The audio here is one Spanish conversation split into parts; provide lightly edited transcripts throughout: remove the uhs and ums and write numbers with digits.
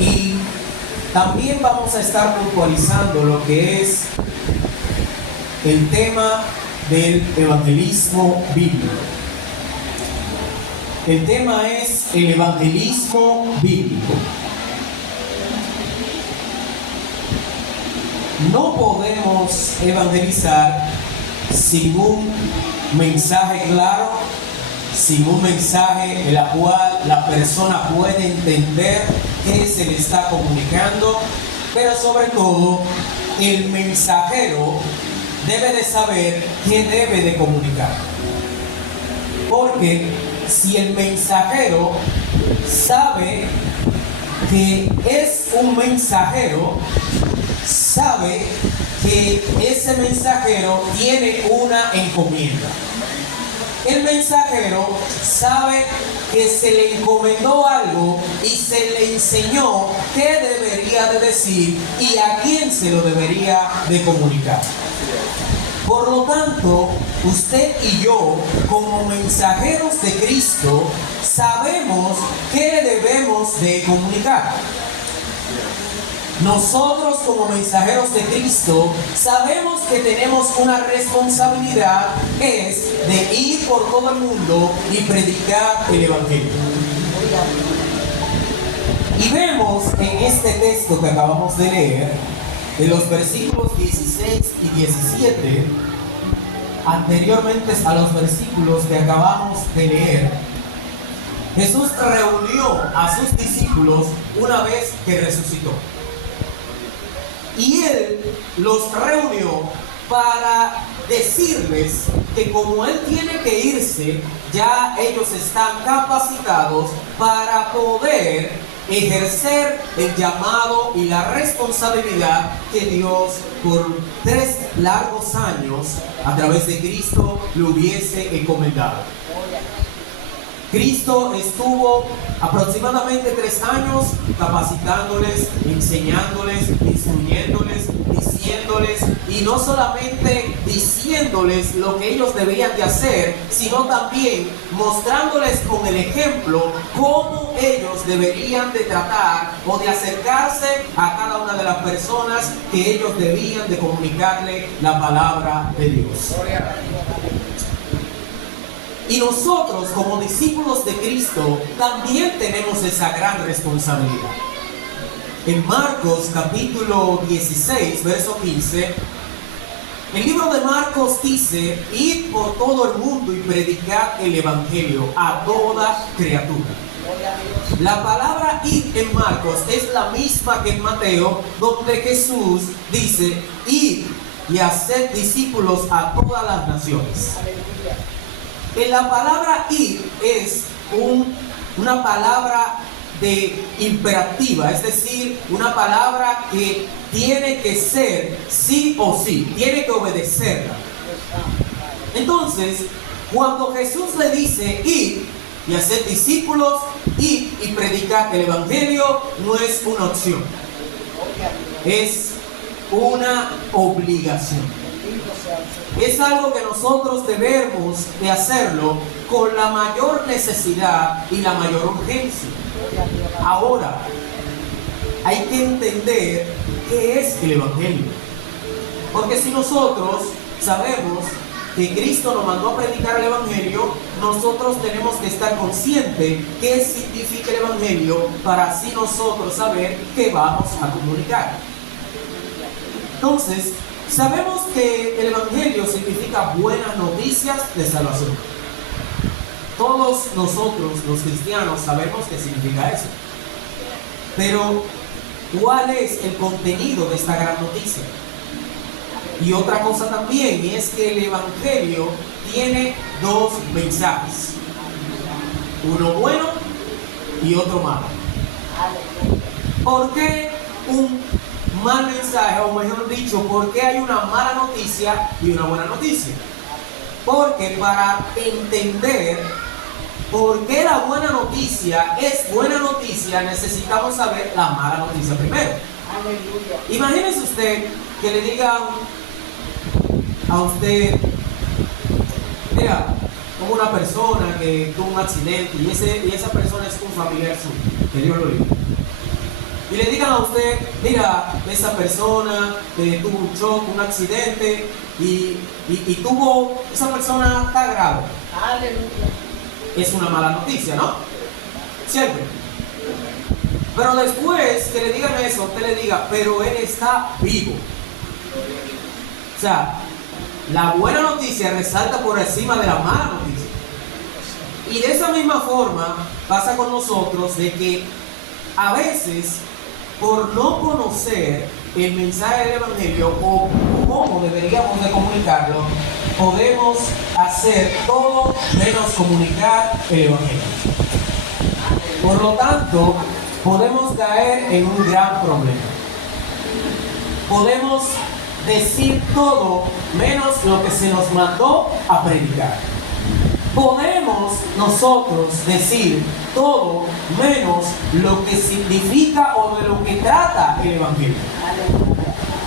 Y también vamos a estar puntualizando lo que es el tema del evangelismo bíblico. El tema es el evangelismo bíblico. No podemos evangelizar sin un mensaje claro, sin un mensaje en el cual la persona puede entender qué se le está comunicando, pero sobre todo el mensajero debe de saber qué debe de comunicar. Porque si el mensajero sabe que es un mensajero, sabe que ese mensajero tiene una encomienda. El mensajero sabe que se le encomendó algo y se le enseñó qué debería de decir y a quién se lo debería de comunicar. Por lo tanto, usted y yo, como mensajeros de Cristo, sabemos qué debemos de comunicar. Nosotros como mensajeros de Cristo sabemos que tenemos una responsabilidad, es de ir por todo el mundo y predicar el Evangelio. Y vemos en este texto que acabamos de leer, de los versículos 16 y 17, anteriormente a los versículos que acabamos de leer, Jesús reunió a sus discípulos una vez que resucitó. Y Él los reunió para decirles que como Él tiene que irse, ya ellos están capacitados para poder ejercer el llamado y la responsabilidad que Dios por 3 largos años a través de Cristo le hubiese encomendado. Cristo estuvo aproximadamente 3 años capacitándoles, enseñándoles, instruyéndoles, diciéndoles, y no solamente diciéndoles lo que ellos debían de hacer, sino también mostrándoles con el ejemplo cómo ellos deberían de tratar o de acercarse a cada una de las personas que ellos debían de comunicarle la palabra de Dios. Y nosotros, como discípulos de Cristo, también tenemos esa gran responsabilidad. En Marcos capítulo 16, verso 15, el libro de Marcos dice: id por todo el mundo y predicad el Evangelio a toda criatura. La palabra id en Marcos es la misma que en Mateo, donde Jesús dice: id y haced discípulos a todas las naciones. En la palabra ir es una palabra de imperativa, es decir, una palabra que tiene que ser sí o sí, tiene que obedecerla. Entonces, cuando Jesús le dice ir y hacer discípulos, ir y predicar el Evangelio, no es una opción, es una obligación. Es algo que nosotros debemos de hacerlo con la mayor necesidad y la mayor urgencia. Ahora, hay que entender qué es el Evangelio. Porque si nosotros sabemos que Cristo nos mandó a predicar el Evangelio, nosotros tenemos que estar conscientes qué significa el Evangelio para así nosotros saber qué vamos a comunicar. Entonces, sabemos que el Evangelio significa buenas noticias de salvación. Todos nosotros, los cristianos, sabemos qué significa eso. Pero, ¿cuál es el contenido de esta gran noticia? Y otra cosa también es que el Evangelio tiene 2 mensajes. Uno bueno y otro malo. ¿Por qué un mal mensaje, o mejor dicho, por qué hay una mala noticia y una buena noticia? Porque para entender por qué la buena noticia es buena noticia, necesitamos saber la mala noticia primero. Imagínese usted que le digan a usted: mira, como una persona que tuvo un accidente y esa persona es un familiar suyo, que Dios lo libre. y le digan a usted, mira, esa persona tuvo un choque, un accidente y tuvo, esa persona está grave. Aleluya. Es una mala noticia, ¿no? ¿Cierto? Pero después que le digan eso, usted le diga, pero él está vivo. O sea, la buena noticia resalta por encima de la mala noticia. Y de esa misma forma pasa con nosotros de que a veces, por no conocer el mensaje del Evangelio o cómo deberíamos de comunicarlo, podemos hacer todo menos comunicar el Evangelio. Por lo tanto, podemos caer en un gran problema. Podemos decir todo menos lo que se nos mandó a predicar. Podemos nosotros decir todo menos lo que significa o de lo que trata el Evangelio.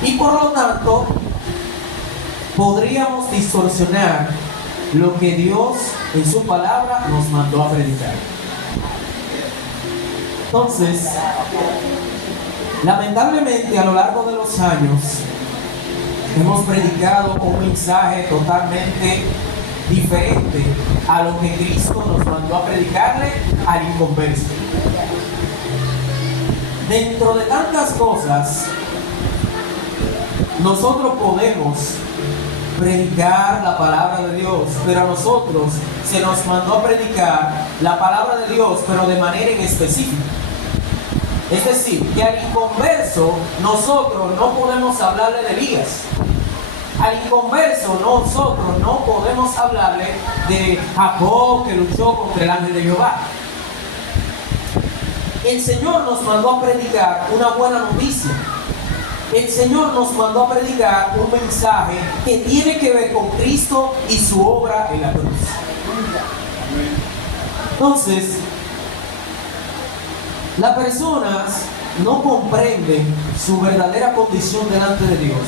Y por lo tanto, podríamos distorsionar lo que Dios en su palabra nos mandó a predicar. Entonces, lamentablemente a lo largo de los años hemos predicado un mensaje totalmente diferente a lo que Cristo nos mandó a predicarle al inconverso. Dentro de tantas cosas, nosotros podemos predicar la palabra de Dios, pero a nosotros se nos mandó a predicar la palabra de Dios, pero de manera en específica. Es decir, que al inconverso nosotros no podemos hablarle de Elías. Al inconverso nosotros no podemos hablarle de Jacob que luchó contra el ángel de Jehová. El Señor nos mandó a predicar una buena noticia. El Señor nos mandó a predicar un mensaje que tiene que ver con Cristo y su obra en la cruz. Entonces, las personas no comprenden su verdadera condición delante de Dios.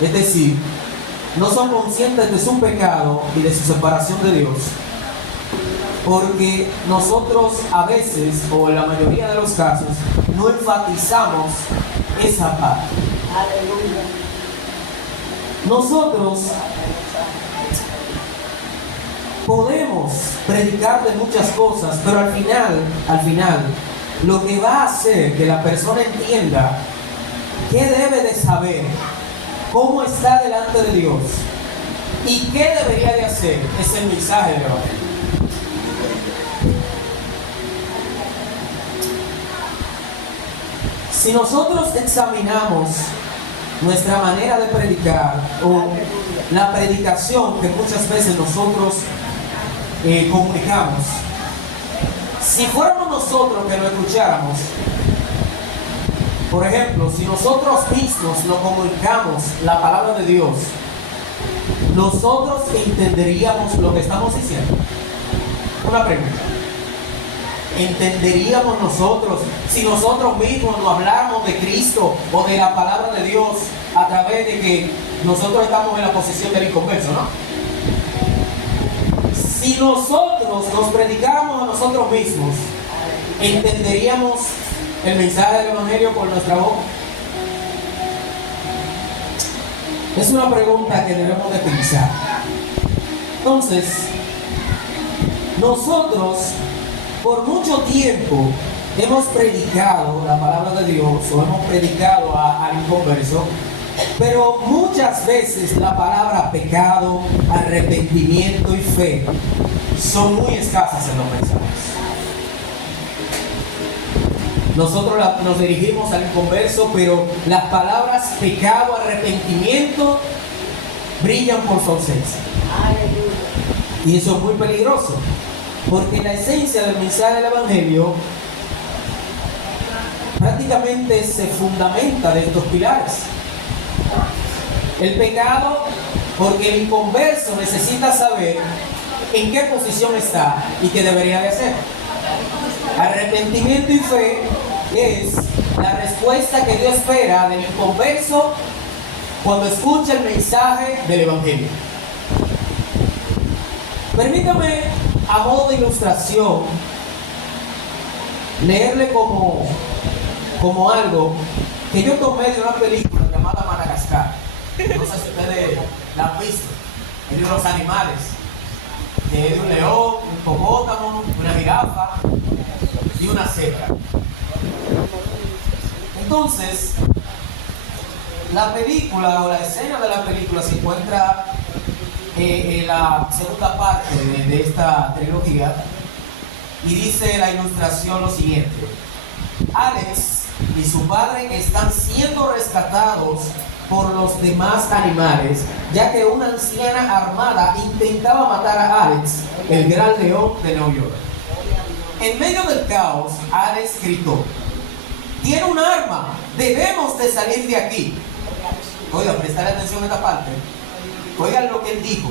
Es decir, no son conscientes de su pecado y de su separación de Dios. Porque nosotros a veces, o en la mayoría de los casos, no enfatizamos esa parte. Aleluya. Nosotros podemos predicar de muchas cosas, pero al final, lo que va a hacer que la persona entienda qué debe de saber, cómo está delante de Dios y qué debería de hacer, es el mensaje del Evangelio. Si nosotros examinamos nuestra manera de predicar o la predicación que muchas veces nosotros comunicamos, si fuéramos nosotros que lo escucháramos, por ejemplo, si nosotros mismos lo comunicamos la palabra de Dios, nosotros entenderíamos lo que estamos diciendo. Una pregunta. ¿Entenderíamos nosotros si nosotros mismos nos habláramos de Cristo o de la palabra de Dios a través de que nosotros estamos en la posición del inconverso, no? Si nosotros nos predicáramos a nosotros mismos, ¿entenderíamos el mensaje del Evangelio por nuestra boca? Es una pregunta que debemos de pensar. Entonces, nosotros por mucho tiempo hemos predicado la palabra de Dios o hemos predicado al inconverso, pero muchas veces la palabra pecado, arrepentimiento y fe son muy escasas en los mensajes. Nosotros nos dirigimos al inconverso, pero las palabras pecado, arrepentimiento brillan por su ausencia. Y eso es muy peligroso, porque la esencia del mensaje del Evangelio prácticamente se fundamenta de estos pilares. El pecado, porque el inconverso necesita saber en qué posición está y qué debería de hacer. Arrepentimiento y fe es la respuesta que Dios espera del inconverso cuando escucha el mensaje del Evangelio. Permítame, a modo de ilustración, leerle como como algo que yo tomé de una película llamada Madagascar. No sé si ustedes la han visto. Es de unos animales. De un león, un hipopótamo, una jirafa y una cebra. Entonces, la película o la escena de la película se encuentra en la segunda parte de esta trilogía y dice la ilustración lo siguiente: Alex y su padre están siendo rescatados por los demás animales, ya que una anciana armada intentaba matar a Alex, el gran león de Nueva York. En medio del caos, Alex gritó: tiene un arma, debemos de salir de aquí. Oigan, prestar atención a esta parte. Oigan lo que él dijo: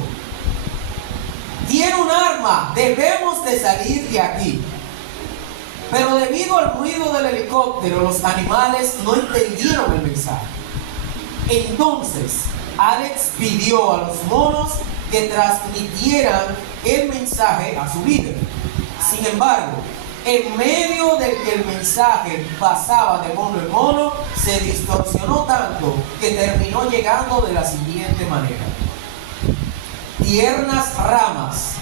tiene un arma, debemos de salir de aquí. Pero debido al ruido del helicóptero, los animales no entendieron el mensaje. Entonces, Alex pidió a los monos que transmitieran el mensaje a su líder. Sin embargo, en medio de que el mensaje pasaba de mono en mono, se distorsionó tanto que terminó llegando de la siguiente manera: tiernas ramas,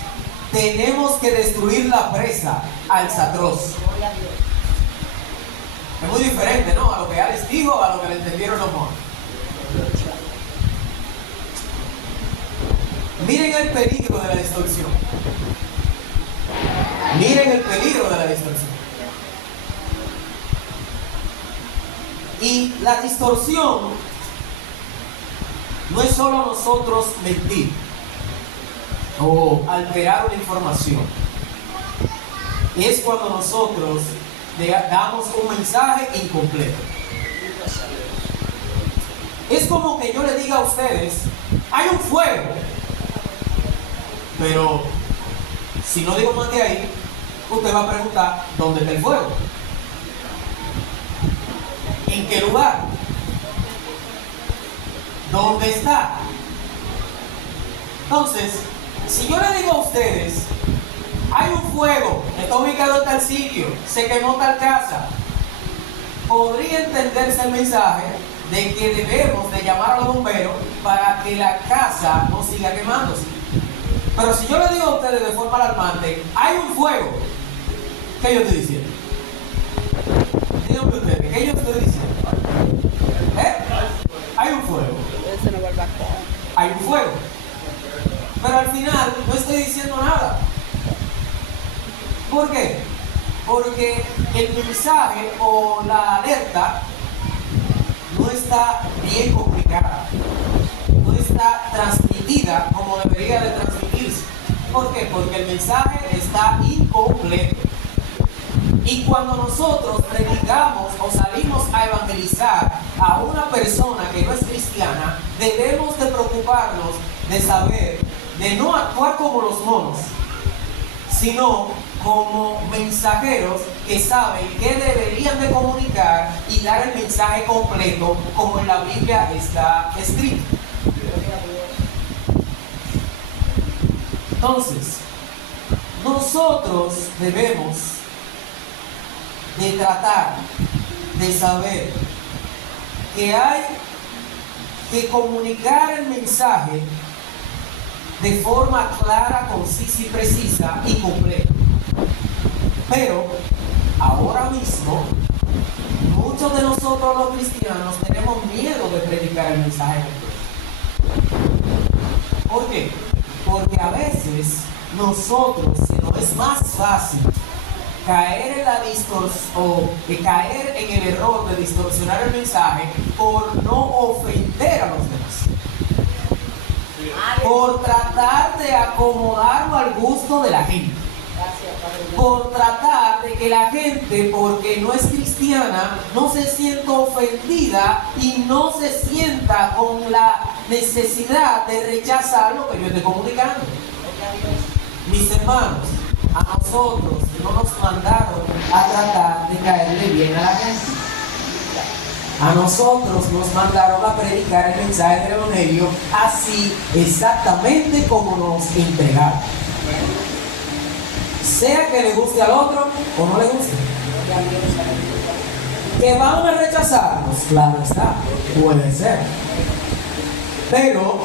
tenemos que destruir la presa, alzatros. Es muy diferente, ¿no? A lo que Alex dijo, a lo que le entendieron los monos. Miren el peligro de la distorsión. Miren el peligro de la distorsión. Y la distorsión no es solo nosotros mentir o alterar una información. Es cuando nosotros damos un mensaje incompleto. Es como que yo le diga a ustedes: hay un fuego. Pero si no digo más de ahí, usted va a preguntar: ¿dónde está el fuego? ¿En qué lugar? ¿Dónde está? Entonces, si yo le digo a ustedes: hay un fuego, está ubicado en tal sitio, se quemó tal casa, podría entenderse el mensaje de que debemos de llamar a los bomberos para que la casa no siga quemándose. Pero si yo le digo a ustedes de forma alarmante: hay un fuego, ¿qué yo estoy diciendo? Díganme ustedes, ¿qué yo estoy diciendo? Hay un fuego. Hay un fuego. Pero al final no estoy diciendo nada. ¿Por qué? Porque el mensaje o la alerta no está bien comunicada, no está transmitida como debería de transmitirse. ¿Por qué? Porque el mensaje está incompleto. Y cuando nosotros predicamos o salimos a evangelizar a una persona que no es cristiana, debemos de preocuparnos de saber, de no actuar como los monos, sino como mensajeros que saben qué deberían de comunicar y dar el mensaje completo como en la Biblia está escrito. Entonces, nosotros debemos de tratar de saber que hay que comunicar el mensaje de forma clara, concisa y precisa y completa. Pero ahora mismo muchos de nosotros los cristianos tenemos miedo de predicar el mensaje completo. ¿Por qué? Porque a veces nosotros, se nos es más fácil caer en la distorsión, caer en el error de distorsionar el mensaje por no ofender a los demás, por tratar de acomodarlo al gusto de la gente, por tratar de que la gente, porque no es cristiana, no se sienta ofendida y no se sienta con la necesidad de rechazar lo que yo estoy comunicando. Mis hermanos, a nosotros no nos mandaron a tratar de caerle bien a la gente. A nosotros nos mandaron a predicar el mensaje del Evangelio así, exactamente como nos entregaron. Sea que le guste al otro o no le guste. ¿Que van a rechazarnos? Claro está, puede ser. Pero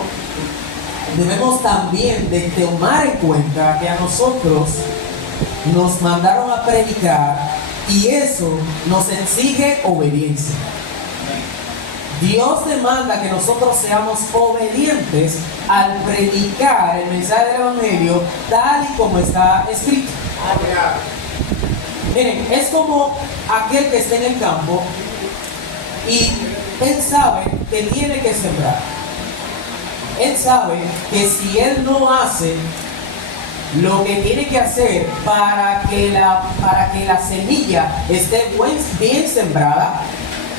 debemos también de tomar en cuenta que a nosotros nos mandaron a predicar y eso nos exige obediencia. Dios demanda que nosotros seamos obedientes al predicar el mensaje del Evangelio tal y como está escrito. Miren, es como aquel que está en el campo y él sabe que tiene que sembrar. Él sabe que si él no hace lo que tiene que hacer para que la semilla esté bien sembrada,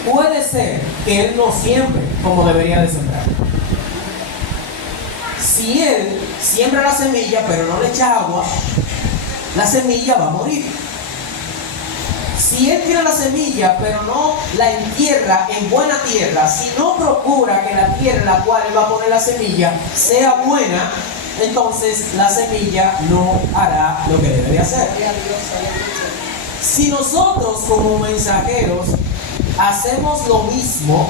puede ser que él no siembre como debería de sembrar. Si él siembra la semilla pero no le echa agua, la semilla va a morir. Si él tira la semilla pero no la entierra en buena tierra, si no procura que la tierra en la cual él va a poner la semilla sea buena, entonces la semilla no hará lo que debe de hacer. Si nosotros como mensajeros hacemos lo mismo,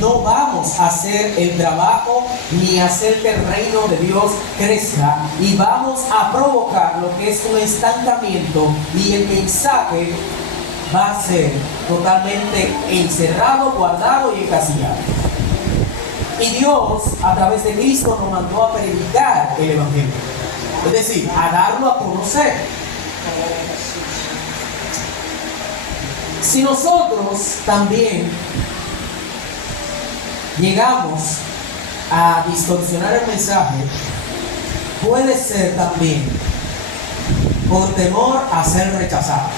no vamos a hacer el trabajo ni hacer que el reino de Dios crezca y vamos a provocar lo que es un estancamiento y el mensaje va a ser totalmente encerrado, guardado y encasillado. Y Dios a través de Cristo nos mandó a predicar el Evangelio, es decir, a darlo a conocer. Si nosotros también llegamos a distorsionar el mensaje, puede ser también por temor a ser rechazados.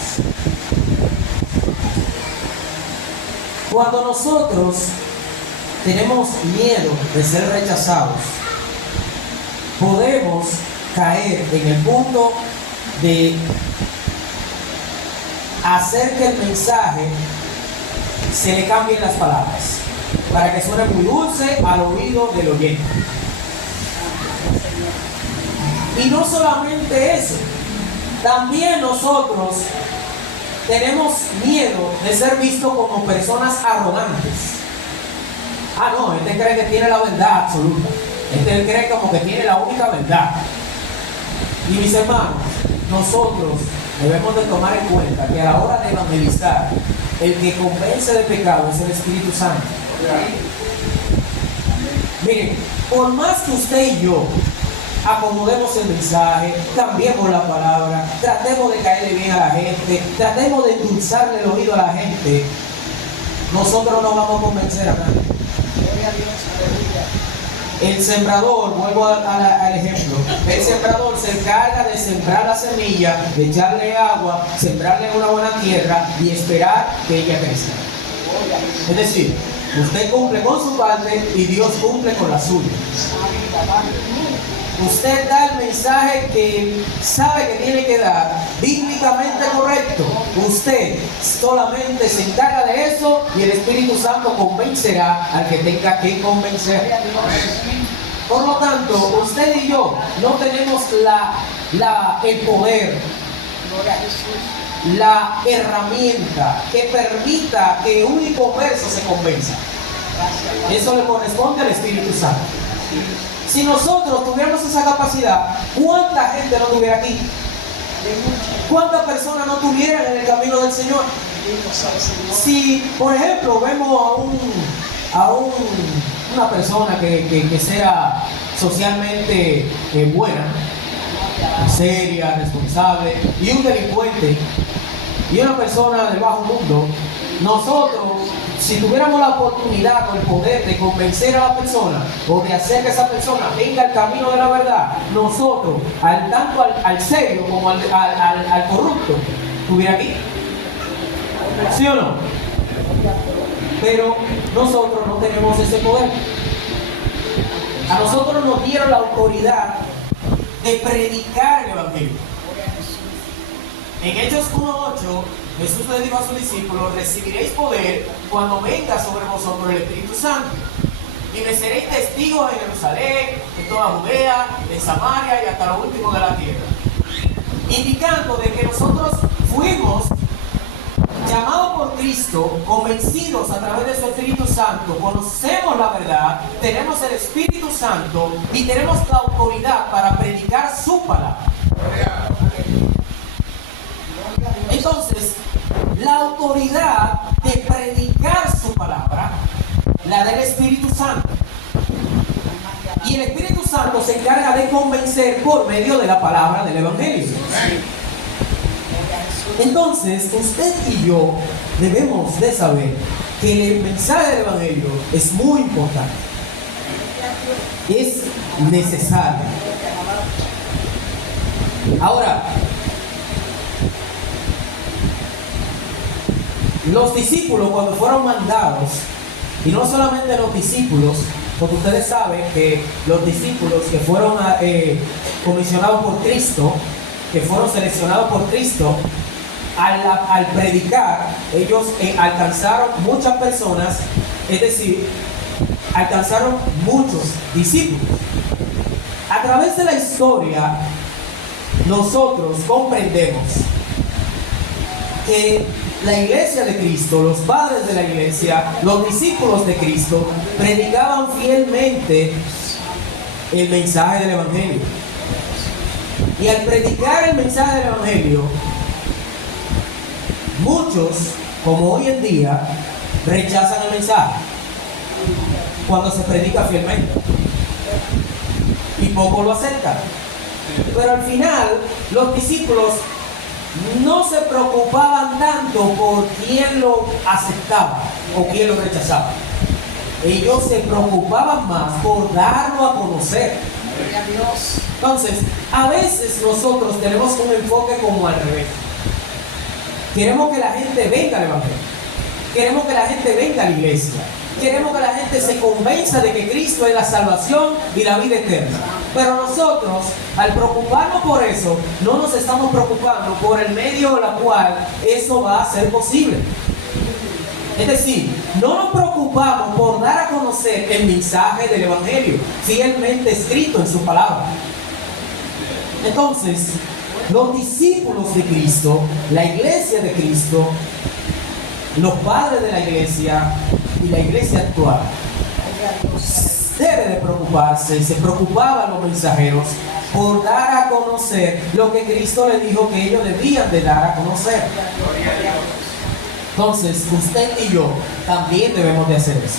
Cuando nosotros tenemos miedo de ser rechazados, podemos caer en el punto de hacer que el mensaje se le cambien las palabras para que suene muy dulce al oído del oyente. Y no solamente eso, también nosotros tenemos miedo de ser vistos como personas arrogantes. Ah, no, este cree que tiene la verdad absoluta. Este cree como que tiene la única verdad. Y mis hermanos, nosotros debemos de tomar en cuenta que a la hora de evangelizar, el que convence de pecado es el Espíritu Santo. Miren, por más que usted y yo acomodemos el mensaje, cambiemos la palabra, tratemos de caerle bien a la gente, tratemos de endulzarle el oído a la gente, nosotros no vamos a convencer a nadie. El sembrador, vuelvo al ejemplo, el sembrador se encarga de sembrar la semilla, de echarle agua, sembrarle en una buena tierra y esperar que ella crezca. Es decir, usted cumple con su parte y Dios cumple con la suya. Usted da el mensaje que sabe que tiene que dar, bíblicamente correcto. Usted solamente se encarga de eso y el Espíritu Santo convencerá al que tenga que convencer. Por lo tanto, usted y yo no tenemos el poder, la herramienta que permita que un inconverso se convenza. Eso le corresponde al Espíritu Santo. Si nosotros tuviéramos esa capacidad, ¿cuánta gente no tuviera aquí? ¿Cuántas personas no tuvieran en el camino del Señor? Si, por ejemplo, vemos a una persona que sea socialmente buena, seria, responsable, y un delincuente, y una persona del bajo mundo, nosotros, si tuviéramos la oportunidad o el poder de convencer a la persona o de hacer que esa persona venga al camino de la verdad, nosotros, tanto al serio como al corrupto, estuviera aquí. ¿Sí o no? Pero nosotros no tenemos ese poder. A nosotros nos dieron la autoridad de predicar el Evangelio. En Hechos 1:8, Jesús le dijo a sus discípulos: recibiréis poder cuando venga sobre vosotros el Espíritu Santo, y me seréis testigos en Jerusalén, en toda Judea, en Samaria y hasta lo último de la tierra. Indicando de que nosotros fuimos llamados por Cristo, convencidos a través de su Espíritu Santo, conocemos la verdad, tenemos el Espíritu Santo y tenemos la autoridad para predicar su palabra. Entonces, la autoridad de predicar su palabra la da el Espíritu Santo. Y el Espíritu Santo se encarga de convencer por medio de la palabra del Evangelio. Entonces, usted y yo debemos de saber que el mensaje del Evangelio es muy importante. Es necesario. Ahora, los discípulos cuando fueron mandados, y no solamente los discípulos, porque ustedes saben que los discípulos que fueron comisionados por Cristo, que fueron seleccionados por Cristo, al predicar, ellos alcanzaron muchas personas, es decir, alcanzaron muchos discípulos. A través de la historia, nosotros comprendemos que la iglesia de Cristo, los padres de la iglesia, los discípulos de Cristo, predicaban fielmente el mensaje del Evangelio. Y al predicar el mensaje del Evangelio, muchos, como hoy en día, rechazan el mensaje cuando se predica fielmente. Y pocos lo aceptan. Pero al final, los discípulos no se preocupaban tanto por quién lo aceptaba o quién lo rechazaba. Ellos se preocupaban más por darlo a conocer. Entonces, a veces nosotros tenemos un enfoque como al revés. Queremos que la gente venga al Evangelio. Queremos que la gente venga a la iglesia. Queremos que la gente se convenza de que Cristo es la salvación y la vida eterna. Pero nosotros, al preocuparnos por eso, no nos estamos preocupando por el medio en el cual eso va a ser posible. Es decir, no nos preocupamos por dar a conocer el mensaje del Evangelio, fielmente escrito en su palabra. Entonces, los discípulos de Cristo, la iglesia de Cristo, los padres de la iglesia y la iglesia actual, debe de preocuparse, se preocupaban los mensajeros por dar a conocer lo que Cristo les dijo que ellos debían de dar a conocer. Entonces, usted y yo también debemos de hacer eso.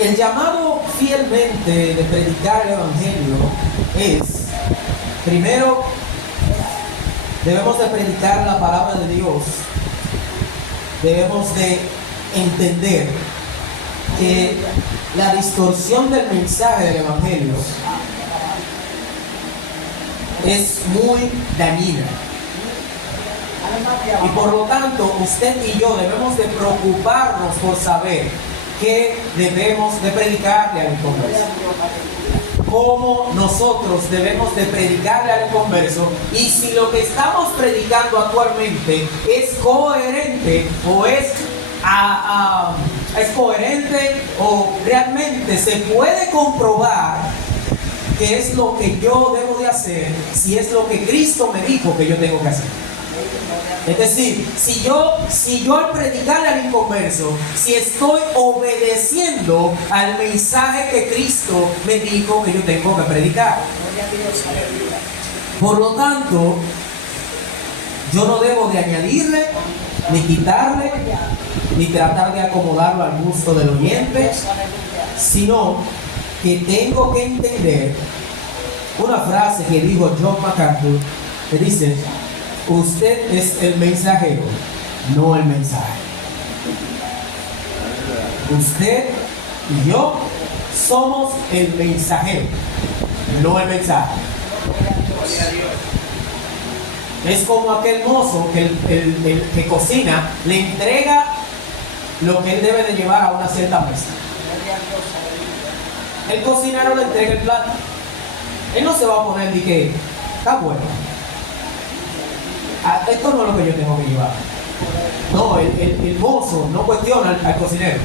El llamado fielmente de predicar el Evangelio es, primero, debemos de predicar la palabra de Dios. Debemos de entender que la distorsión del mensaje del Evangelio es muy dañina. Y por lo tanto, usted y yo debemos de preocuparnos por saber qué debemos de predicarle al inconverso. Cómo nosotros debemos de predicarle al inconverso y si lo que estamos predicando actualmente es coherente o es coherente o realmente se puede comprobar que es lo que yo debo de hacer, si es lo que Cristo me dijo que yo tengo que hacer. Es decir, si yo al predicarle al inconverso, si estoy obedeciendo al mensaje que Cristo me dijo que yo tengo que predicar. Por lo tanto, yo no debo de añadirle, ni quitarle, ni tratar de acomodarlo al gusto del oyente, sino que tengo que entender una frase que dijo John MacArthur, que dice: usted es el mensajero, no el mensaje. Usted y yo somos el mensajero, no el mensaje. Es como aquel mozo que el que cocina le entrega lo que él debe de llevar a una cierta mesa. El cocinero le entrega el plato. Él no se va a poner y que está bueno. Esto no es lo que yo tengo que llevar. No, el mozo no cuestiona al cocinero.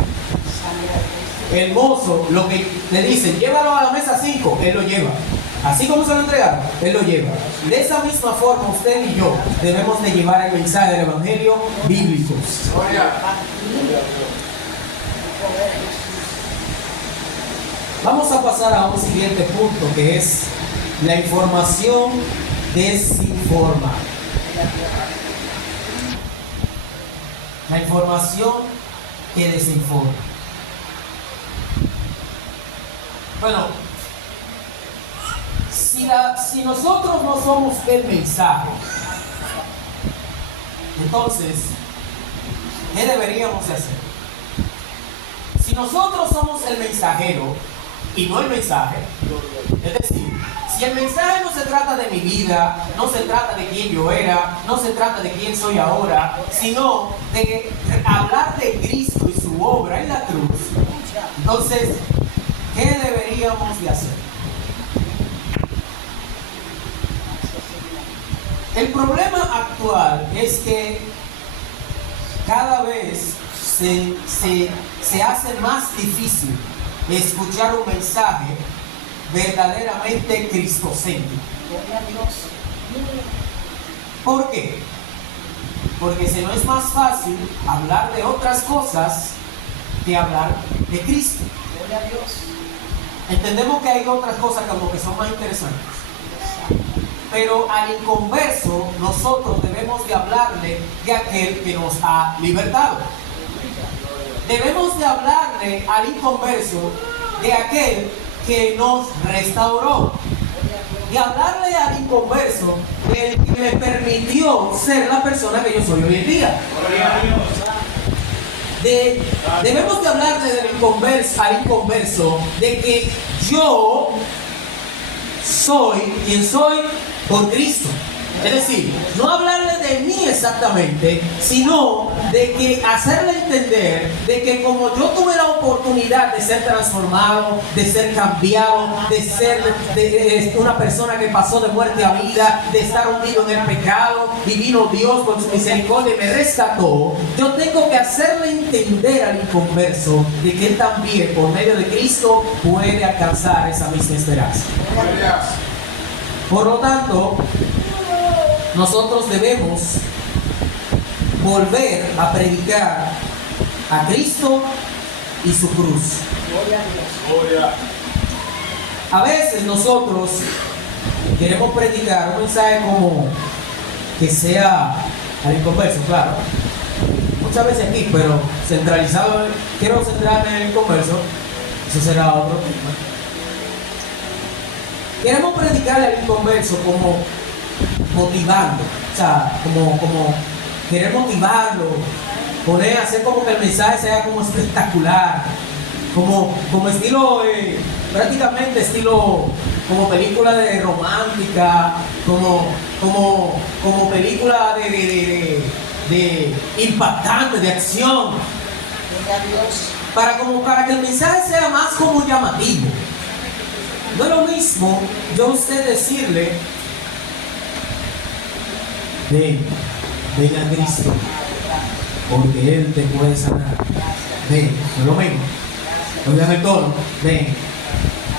El mozo, lo que le dicen, llévalo a la mesa 5, él lo lleva. Así como se lo entregaron, Él lo lleva. De esa misma forma, usted y yo debemos de llevar el mensaje del Evangelio bíblico. Vamos a pasar a un siguiente punto, que es la información desinforma. La información que desinforma. Bueno, si nosotros no somos el mensaje, entonces, ¿qué deberíamos de hacer? Si nosotros somos el mensajero y no el mensaje, es decir, si el mensaje no se trata de mi vida, no se trata de quién yo era, no se trata de quién soy ahora, sino de hablar de Cristo y su obra en la cruz, entonces, ¿qué deberíamos de hacer? El problema actual es que cada vez se hace más difícil escuchar un mensaje verdaderamente cristocéntrico. ¿Por qué? Porque si no es más fácil hablar de otras cosas que hablar de Cristo. Entendemos que hay otras cosas como que son más interesantes. Pero al inconverso, nosotros debemos de hablarle de aquel que nos ha libertado. Debemos de hablarle al inconverso de aquel que nos restauró. Y hablarle al inconverso del que me permitió ser la persona que yo soy hoy en día. Debemos de hablarle al inconverso de que yo soy quien soy por Cristo. Es decir, no hablarle de mí exactamente, sino de que hacerle entender de que como yo tuve la oportunidad de ser transformado, de ser cambiado, de ser una persona que pasó de muerte a vida, de estar hundido en el pecado y vino Dios con su misericordia y me rescató, yo tengo que hacerle entender al inconverso de que él también por medio de Cristo puede alcanzar esa misma esperanza. Por lo tanto, nosotros debemos volver a predicar a Cristo y su cruz. A veces nosotros queremos predicar un mensaje como que sea al inconverso, claro. Muchas veces aquí, pero centralizado, quiero centrarme en el inconverso, eso será otro tema. Queremos predicar al inconverso como motivando, o sea, como querer motivarlo, hacer como que el mensaje sea como espectacular, como estilo, prácticamente estilo como película de romántica, como película de impactante, de acción, para que el mensaje sea más como llamativo. No es lo mismo yo a usted decirle: ven a Cristo, porque Él te puede sanar. Ven, no es lo mismo. Oigan el tono, ven.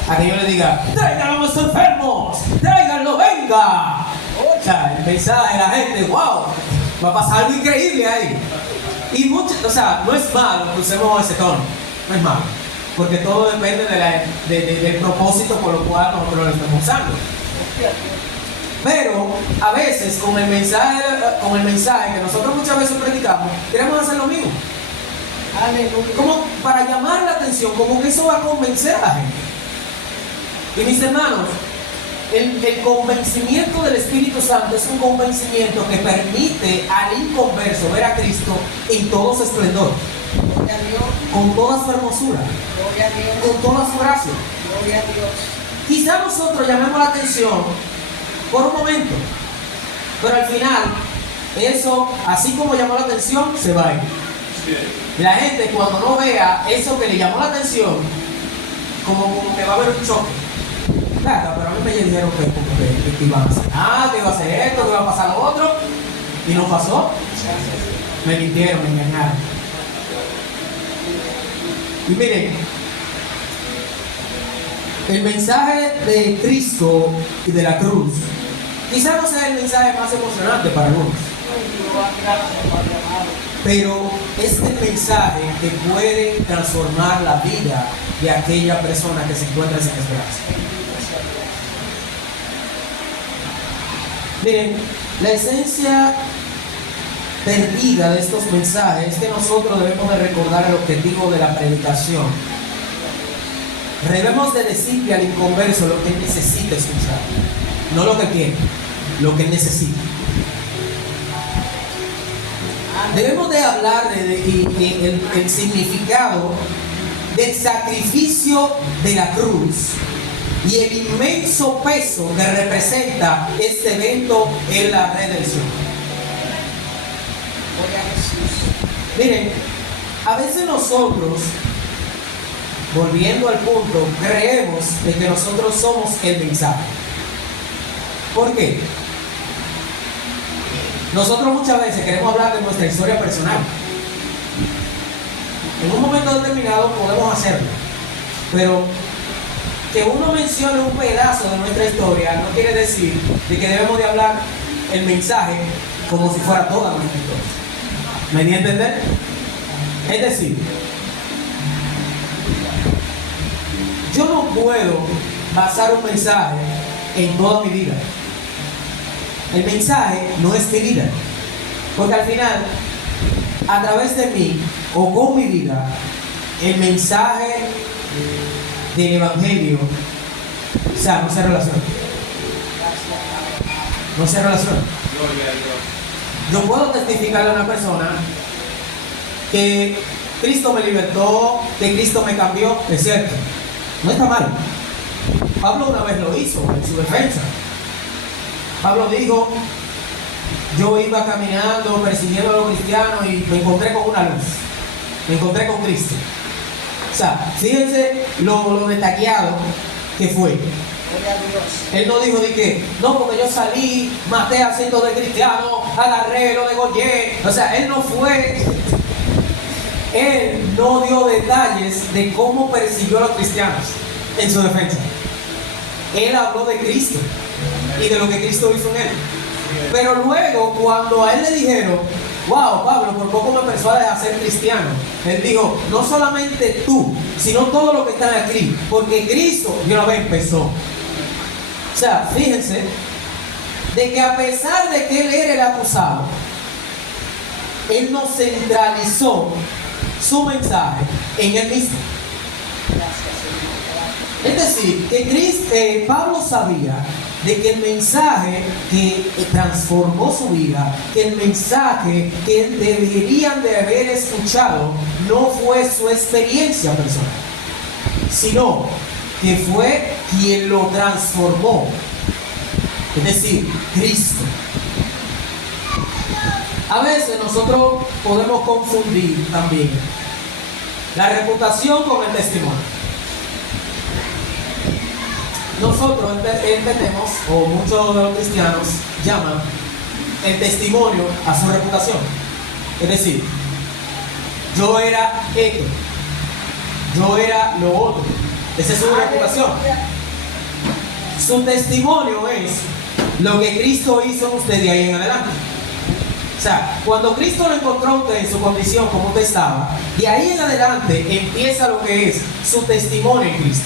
A que yo le diga: traigan a los enfermos, tráiganlo, venga. O sea, el mensaje de la gente, wow, va a pasar algo increíble ahí. Y o sea, no es malo que usemos ese tono, no es malo, porque todo depende del propósito por lo cual nosotros lo estamos usando. Pero a veces con el mensaje que nosotros muchas veces predicamos, queremos hacer lo mismo. Como para llamar la atención, como que eso va a convencer a la gente. Y mis hermanos, el convencimiento del Espíritu Santo es un convencimiento que permite al inconverso ver a Cristo en todo su esplendor, con toda su hermosura, con toda su gracia. Quizá nosotros llamemos la atención por un momento, pero al final eso, así como llamó la atención, se va a ir. La gente cuando no vea eso que le llamó la atención, como que va a haber un choque. Claro, pero a mí me dijeron que iban a hacer que iba a hacer esto, que iba a pasar lo otro, y no pasó. Me mintieron, me engañaron. Y miren, El mensaje de Cristo y de la cruz quizás no sea el mensaje más emocionante para algunos, pero es el mensaje que puede transformar la vida de aquella persona que se encuentra sin esperanza. Miren, la esencia perdida de estos mensajes es que nosotros debemos de recordar el objetivo de la predicación. Debemos de decirle al inconverso lo que él necesita escuchar, no lo que quiere, lo que él necesita. Debemos de hablar de el significado del sacrificio de la cruz y el inmenso peso que representa este evento en la redención. Miren, a veces nosotros, volviendo al punto, creemos de que nosotros somos el mensaje. ¿Por qué? Nosotros muchas veces queremos hablar de nuestra historia personal. En un momento determinado podemos hacerlo, pero que uno mencione un pedazo de nuestra historia no quiere decir de que debemos de hablar el mensaje como si fuera toda nuestra historia. ¿Me di a entender? Es decir, yo no puedo basar un mensaje en toda mi vida. El mensaje no es mi vida, porque al final, a través de mí o con mi vida, el mensaje del Evangelio, o sea, no se relaciona. No se relaciona. Yo puedo testificarle a una persona que Cristo me libertó, que Cristo me cambió, es cierto. No está mal. Pablo una vez lo hizo en su defensa. Pablo dijo: yo iba caminando, persiguiendo a los cristianos y me encontré con una luz. Me encontré con Cristo. O sea, fíjense lo detallado que fue. Él no dijo de que, no, porque yo salí, maté a cientos de cristianos, agarré, lo degollé. O sea, él no dio detalles de cómo persiguió a los cristianos en su defensa. Él habló de Cristo y de lo que Cristo hizo en él. Pero luego, cuando a él le dijeron: wow, Pablo, por poco me persuades a ser cristiano, él dijo: no solamente tú, sino todos los que están aquí, porque Cristo de una vez empezó. O sea, fíjense de que a pesar de que él era el acusado, él no centralizó su mensaje en él mismo. Es decir, que Pablo sabía de que el mensaje que transformó su vida, que el mensaje que deberían de haber escuchado, no fue su experiencia personal, sino que fue quien lo transformó, es decir, Cristo. A veces nosotros podemos confundir también la reputación con el testimonio. Nosotros entendemos, o muchos de los cristianos llaman el testimonio a su reputación. Es decir, yo era esto, yo era lo otro. Esa es su reputación. Su testimonio es lo que Cristo hizo en usted de ahí en adelante. O sea, cuando Cristo lo encontró a usted en su condición como usted estaba, de ahí en adelante empieza lo que es su testimonio en Cristo.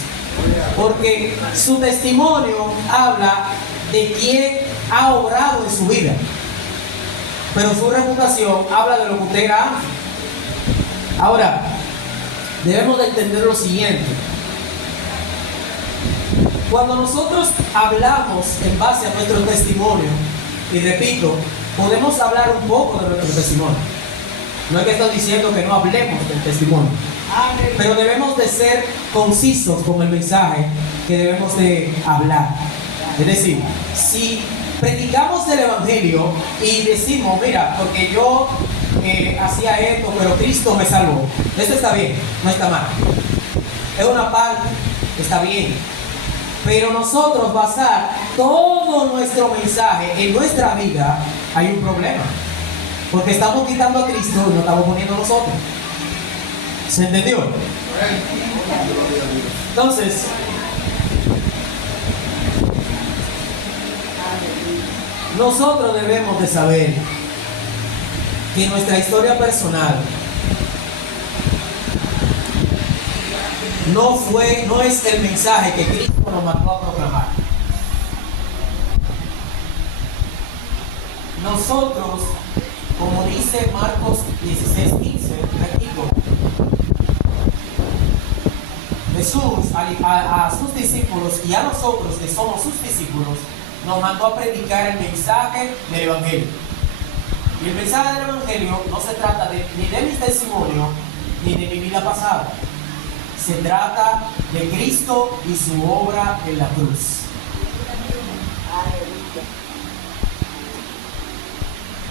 Porque su testimonio habla de quién ha obrado en su vida, pero su reputación habla de lo que usted era antes. Ahora, debemos de entender lo siguiente: cuando nosotros hablamos en base a nuestro testimonio, y repito, podemos hablar un poco de nuestro testimonio. No es que estoy diciendo que no hablemos del testimonio, pero debemos de ser concisos con el mensaje que debemos de hablar. Es decir, si predicamos el Evangelio y decimos: mira, porque yo hacía esto, pero Cristo me salvó, eso está bien, no está mal. Es una parte, está bien. Pero nosotros basar todo nuestro mensaje en nuestra vida, hay un problema. Porque estamos quitando a Cristo y nos estamos poniendo nosotros. ¿Se entendió? Entonces, Nosotros debemos de saber que nuestra historia personal no es el mensaje que Cristo nos mandó a proclamar. Nosotros, como dice Marcos 16:15, repito, Jesús a sus discípulos y a nosotros que somos sus discípulos nos mandó a predicar el mensaje del Evangelio. Y el mensaje del Evangelio no se trata ni de mi testimonio ni de mi vida pasada. Se trata de Cristo y su obra en la cruz.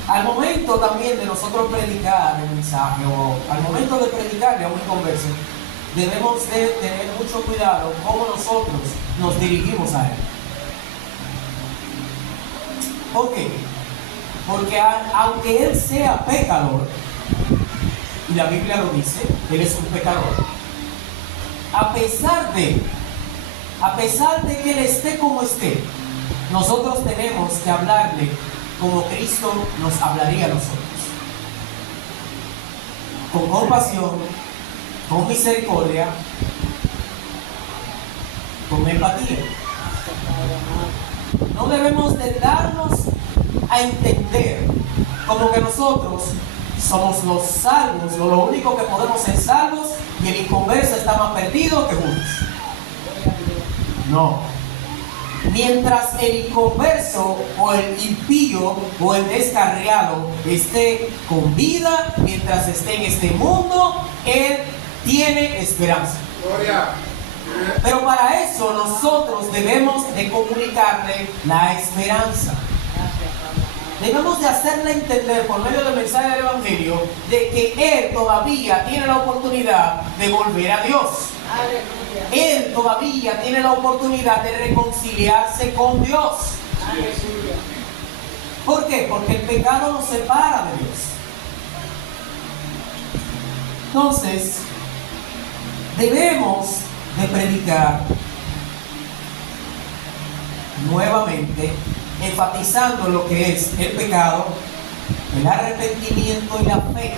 Al momento también de nosotros predicar el mensaje, o al momento de predicarle a un inconverso, debemos de tener mucho cuidado cómo nosotros nos dirigimos a él. ¿Por qué? Porque aunque él sea pecador, y la Biblia lo dice, él es un pecador, a pesar de que él esté como esté, nosotros tenemos que hablarle como Cristo nos hablaría a nosotros, con compasión, con misericordia, con empatía. No debemos de darnos a entender como que nosotros somos los salvos, o lo único que podemos ser salvos, y el inconverso está más perdido que Judas. No. Mientras el inconverso o el impío o el descarriado esté con vida, mientras esté en este mundo, él tiene esperanza. Gloria. Pero para eso nosotros debemos de comunicarle la esperanza. Debemos de hacerle entender por medio del mensaje del Evangelio de que él todavía tiene la oportunidad de volver a Dios. Él todavía tiene la oportunidad de reconciliarse con Dios. ¿Por qué? Porque el pecado nos separa de Dios. Entonces, debemos de predicar nuevamente, enfatizando lo que es el pecado, el arrepentimiento y la fe.